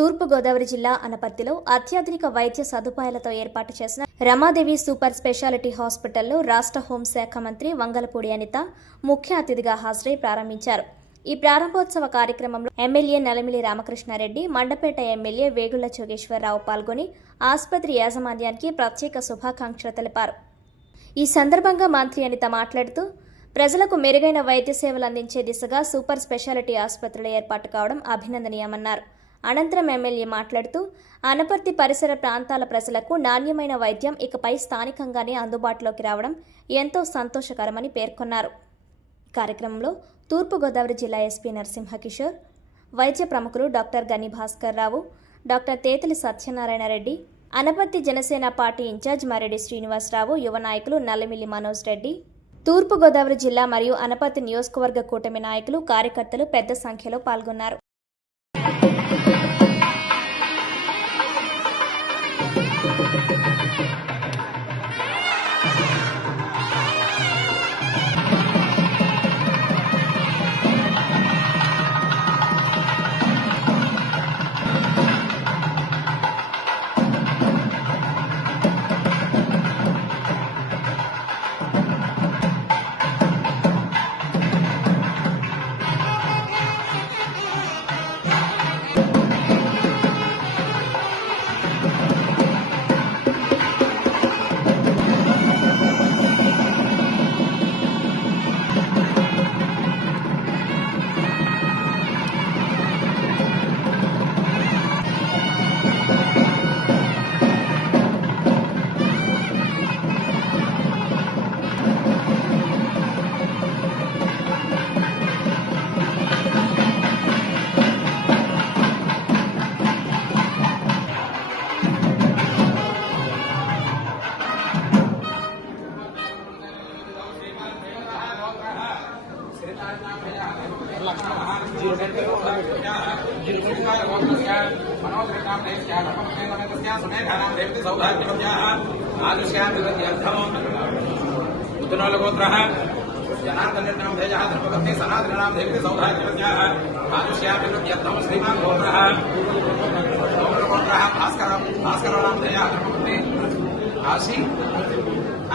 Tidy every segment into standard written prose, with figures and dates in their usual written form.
తూర్పు గోదావరి జిల్లా అనపర్తిలో అత్యాధునిక వైద్య సదుపాయాలతో ఏర్పాటు చేసిన రమాదేవి సూపర్ స్పెషాలిటీ హాస్పిటల్లో రాష్ట్ర హోంశాఖ మంత్రి వంగలపూడి అనిత ముఖ్య అతిథిగా హాజరై ప్రారంభించారు. ఈ ప్రారంభోత్సవ కార్యక్రమంలో ఎమ్మెల్యే నలమిలి రామకృష్ణారెడ్డి, మండపేట ఎమ్మెల్యే వేగుళ్ల జోగేశ్వరరావు పాల్గొని ఆసుపత్రి యాజమాన్యానికి ప్రత్యేక శుభాకాంక్షలు తెలిపారు. ఈ సందర్భంగా మంత్రి అనిత మాట్లాడుతూ, ప్రజలకు మెరుగైన వైద్య సేవలు అందించే దిశగా సూపర్ స్పెషాలిటీ ఆసుపత్రుల ఏర్పాటు కావడం అభినందనీయమన్నారు. అనంతరం ఎమ్మెల్యే మాట్లాడుతూ, అనపర్తి పరిసర ప్రాంతాల ప్రజలకు నాణ్యమైన వైద్యం ఇకపై స్థానికంగానే అందుబాటులోకి రావడం ఎంతో సంతోషకరమని పేర్కొన్నారు. కార్యక్రమంలో తూర్పుగోదావరి జిల్లా ఎస్పీ నరసింహకిషోర్, వైద్య ప్రముఖులు doctor Gani Bhaskar Rao, doctor Tetali Satyanarayana Reddy, Anaparthi Janasena party incharge Mareddy Srinivasarao, యువ నాయకులు నల్లమిల్లి మనోజ్ రెడ్డి, తూర్పుగోదావరి జిల్లా మరియు అనపర్తి నియోజకవర్గ కూటమి నాయకులు, కార్యకర్తలు పెద్ద సంఖ్యలో పాల్గొన్నారు.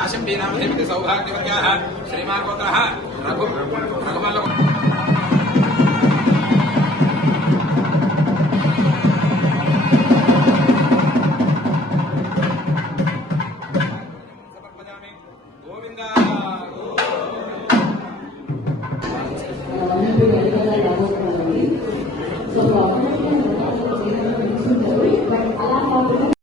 आशम बीनाम देवी सौभाग्यवत्याः श्रीमान गोत्रः रघुमल्ल